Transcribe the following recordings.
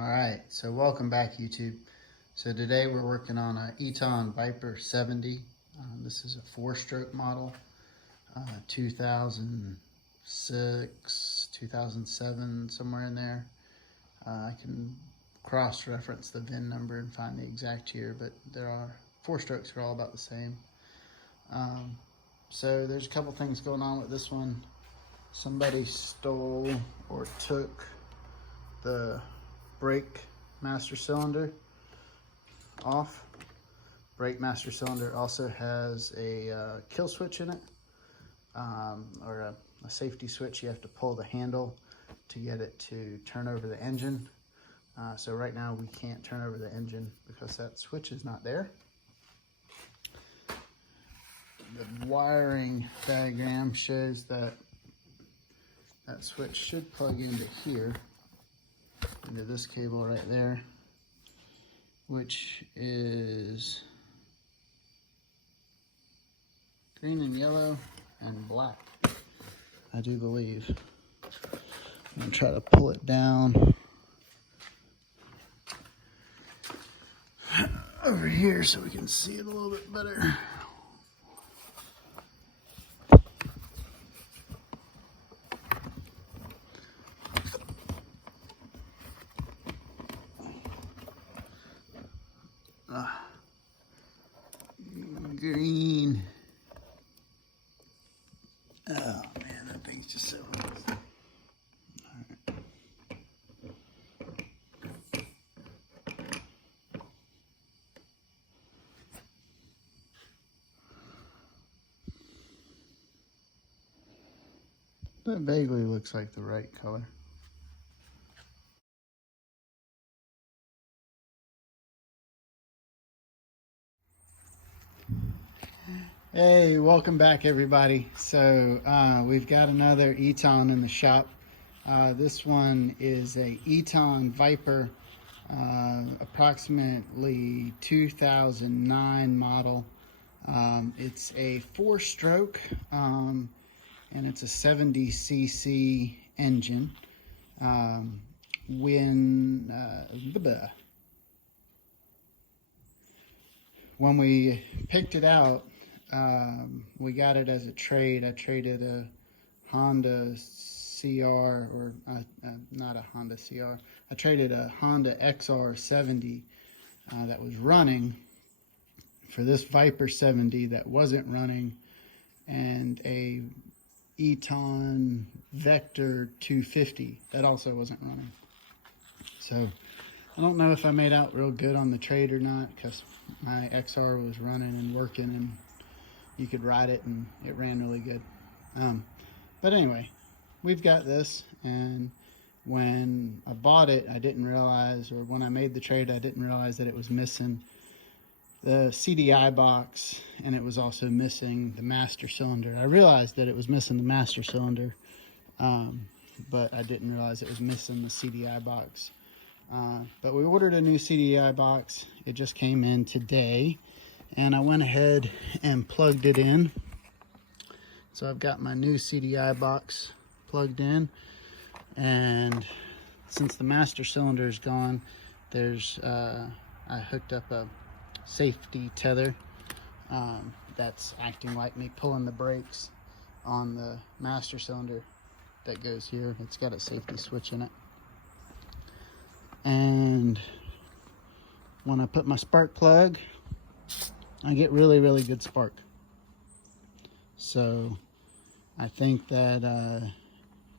Alright, so welcome back YouTube. So today we're working on a Eton Viper 70. This is a 4-stroke model, 2006, 2007, somewhere in there. I can cross-reference the VIN number and find the exact year, but there are 4 strokes are all about the same. So there's a couple things going on with this one. Somebody stole or took the brake master cylinder off. Brake master cylinder also has a kill switch in it, or a safety switch. You have to pull the handle to get it to turn over the engine. So right now we can't turn over the engine because that switch is not there. The wiring diagram shows that that switch should plug into here, into this cable right there, which is green and yellow and black, I do believe. I'm gonna try to pull it down over here so we can see it a little bit better. Green. Oh man, that thing's just so close. Alright. That vaguely looks like the right color. Hey, welcome back everybody. So we've got another Eton in the shop. This one is a Eton Viper, approximately 2009 model. It's a 4-stroke, and it's a 70cc engine. When we picked it out, we got it as a trade. I traded a Honda CR, or not a Honda CR. I traded a Honda XR70 that was running for this Viper 70 that wasn't running, and a Eton Vector 250 that also wasn't running. So I don't know if I made out real good on the trade or not, because my XR was running and working and you could ride it and it ran really good. But anyway, we've got this, and when I bought it, I didn't realize, or when I made the trade, I didn't realize that it was missing the CDI box, and it was also missing the master cylinder. I realized that it was missing the master cylinder, but I didn't realize it was missing the CDI box. But we ordered a new CDI box. It just came in today, and I went ahead and plugged it in. So I've got my new CDI box plugged in, and since the master cylinder is gone, there's I hooked up a safety tether that's acting like me pulling the brakes on the master cylinder that goes here. It's got a safety switch in it. And when I put my spark plug, I get really, really good spark. So I think that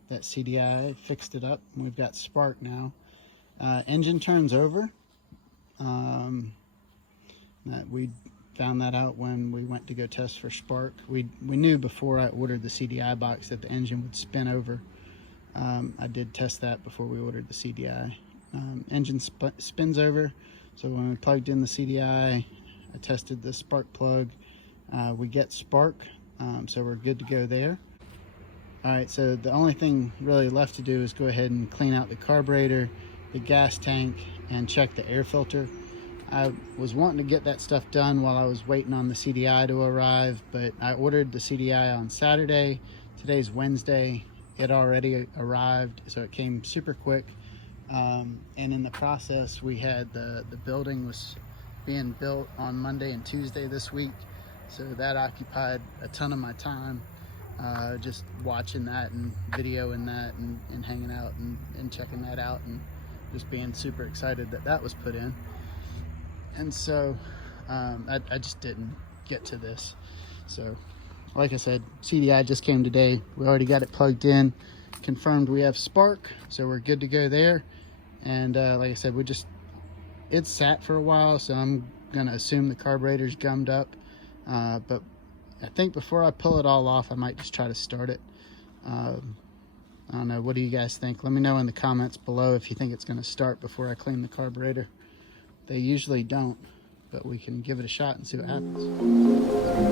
that CDI fixed it up. We've got spark now. Engine turns over. That we found that out when we went to go test for spark. We knew before I ordered the CDI box that the engine would spin over. I did test that before we ordered the CDI. Engine spins over. So when we plugged in the CDI, I tested the spark plug. We get spark, so we're good to go there. All right, so the only thing really left to do is go ahead and clean out the carburetor, the gas tank, and check the air filter. I was wanting to get that stuff done while I was waiting on the CDI to arrive, but I ordered the CDI on Saturday. Today's Wednesday. It already arrived, so it came super quick. And in the process, we had the building was being built on Monday and Tuesday this week. So that occupied a ton of my time, just watching that and videoing that and hanging out and checking that out and just being super excited that that was put in. And so I just didn't get to this. So like I said, CDI just came today. We already got it plugged in, confirmed we have spark, so we're good to go there. And like I said, it's sat for a while, so I'm gonna assume the carburetor's gummed up. But I think before I pull it all off, I might just try to start it. I don't know, what do you guys think? Let me know in the comments below if you think it's gonna start before I clean the carburetor. They usually don't, but we can give it a shot and see what happens.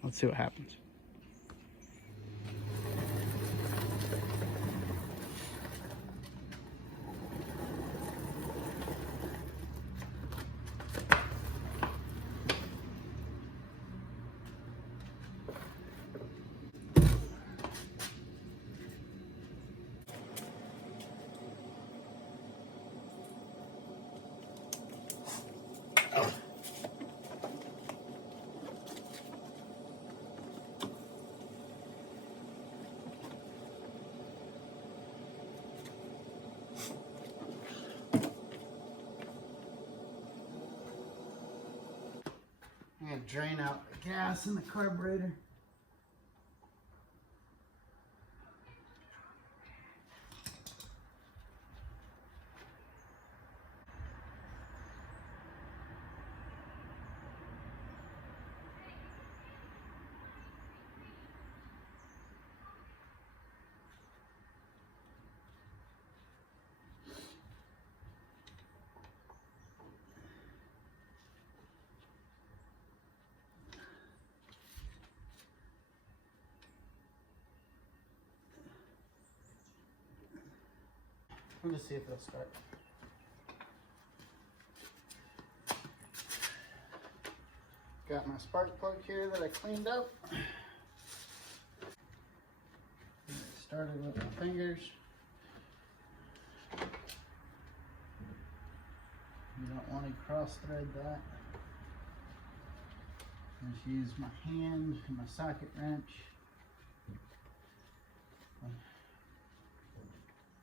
Let's see what happens. I'm gonna drain out the gas in the carburetor. Let me see if it'll start. Got my spark plug here that I cleaned up. Started with my fingers. You don't want to cross thread that. Just use my hand and my socket wrench.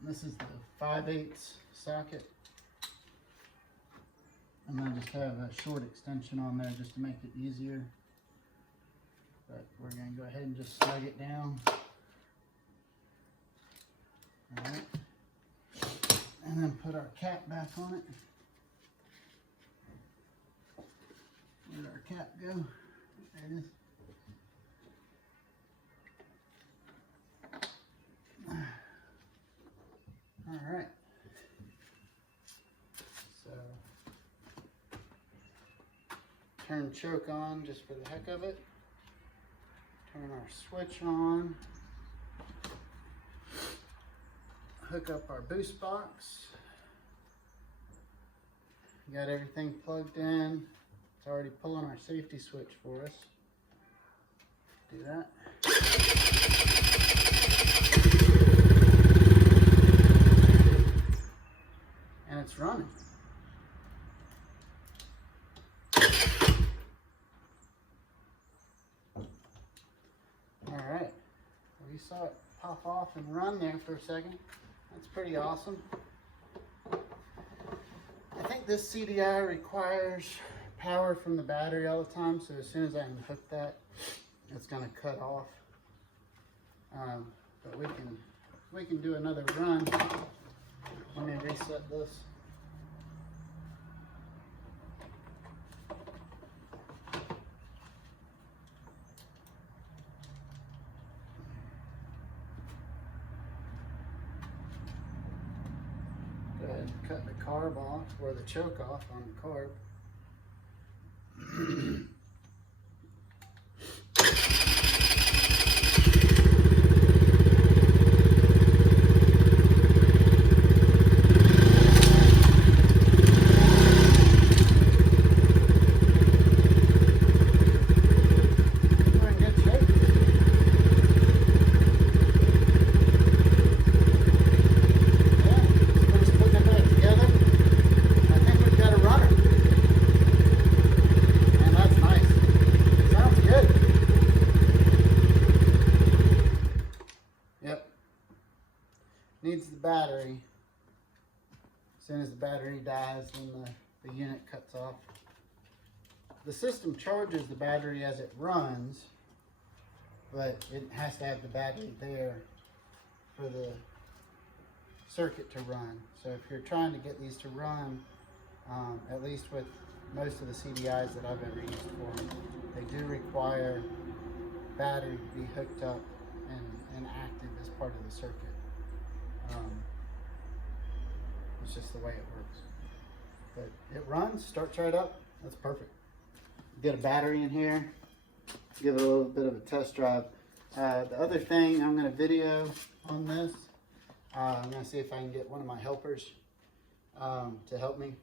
This is the 5/8 socket. And I just have a short extension on there just to make it easier. But we're going to go ahead and just slug it down. Alright. And then put our cap back on it. Where'd our cap go? There it is. Alright. So, turn choke on just for the heck of it. Turn our switch on. Hook up our boost box. Got everything plugged in. It's already pulling our safety switch for us. Do that. And it's running. All right, we saw it pop off and run there for a second. That's pretty awesome. this CDI requires power from the battery all the time, so as soon as I unhook that, it's going to cut off. But we can do another run. Let me reset this. Go ahead and cut the carb off, or the choke off on the carb. Needs the battery. As soon as the battery dies, then the unit cuts off. The system charges the battery as it runs, but it has to have the battery there for the circuit to run. So if you're trying to get these to run, at least with most of the CDIs that I've ever used for them, they do require battery to be hooked up and active as part of the circuit. It's just the way it works. But it runs, starts right up. That's perfect. Get a battery in here, give it a little bit of a test drive. The other thing, I'm going to video on this. I'm going to see if I can get one of my helpers to help me,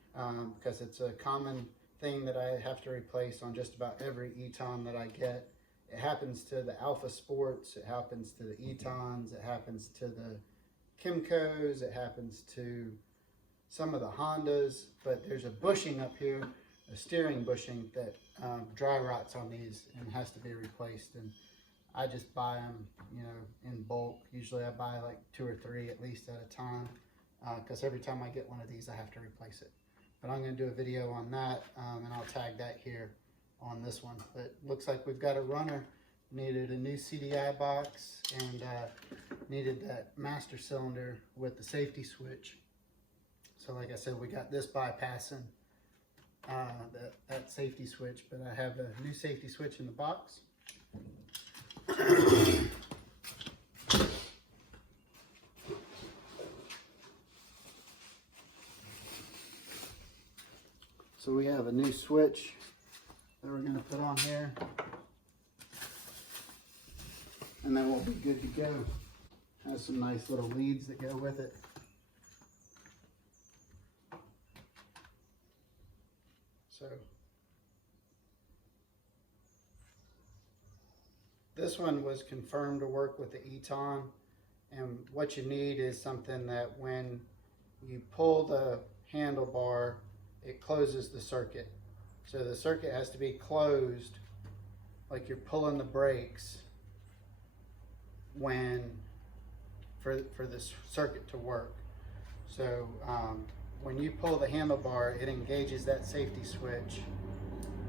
because it's a common thing that I have to replace on just about every Eton that I get. It happens to the Alpha Sports, it happens to the Etons, it happens to the Kimcos, it happens to some of the Hondas, but there's a bushing up here, a steering bushing that dry rots on these and has to be replaced. And I just buy them, you know, in bulk. Usually I buy like 2 or 3 at least at a time, because every time I get one of these I have to replace it. But I'm going to do a video on that, and I'll tag that here on this one. But looks like we've got a runner. Needed a new CDI box and needed that master cylinder with the safety switch. So like I said, we got this bypassing that safety switch, but I have a new safety switch in the box. So we have a new switch that we're going to put on here, and then we'll be good to go. Has some nice little leads that go with it. So this one was confirmed to work with the Eton, and what you need is something that when you pull the handlebar, it closes the circuit. So the circuit has to be closed like you're pulling the brakes for this circuit to work. So when you pull the handlebar, it engages that safety switch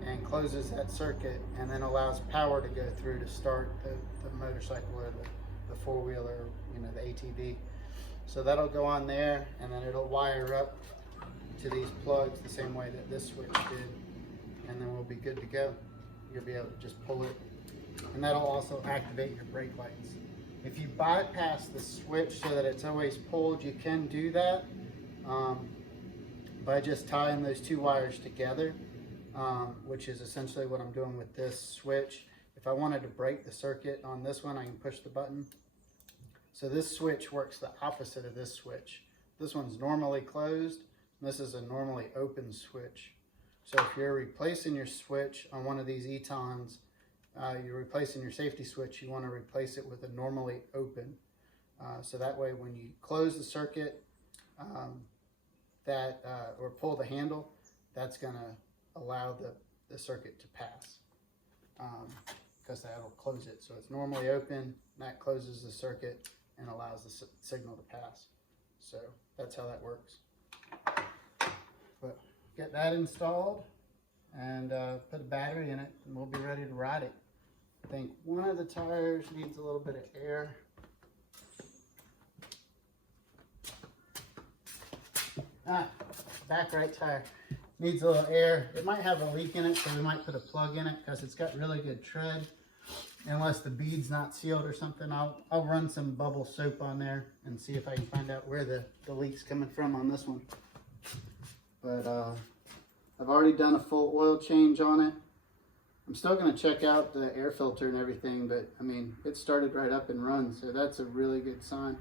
and closes that circuit, and then allows power to go through to start the motorcycle or the four-wheeler, you know, the ATV. So that'll go on there, and then it'll wire up to these plugs the same way that this switch did, and then we'll be good to go. You'll be able to just pull it, and that'll also activate your brake lights. If you bypass the switch so that it's always pulled, you can do that by just tying those 2 wires together, which is essentially what I'm doing with this switch. If I wanted to break the circuit on this one, I can push the button. So this switch works the opposite of this switch. This one's normally closed, and this is a normally open switch. So if you're replacing your switch on one of these Etons, you're replacing your safety switch, you want to replace it with a normally open. So that way when you close the circuit or pull the handle, that's going to allow the circuit to pass, because that'll close it. So it's normally open, that closes the circuit and allows the signal to pass. So that's how that works. But get that installed and put a battery in it, and we'll be ready to ride it. I think one of the tires needs a little bit of air. Back right tire needs a little air. It might have a leak in it, so we might put a plug in it because it's got really good tread. Unless the bead's not sealed or something, I'll run some bubble soap on there and see if I can find out where the leak's coming from on this one. But I've already done a full oil change on it. I'm still going to check out the air filter and everything, but I mean, it started right up and run, so that's a really good sign.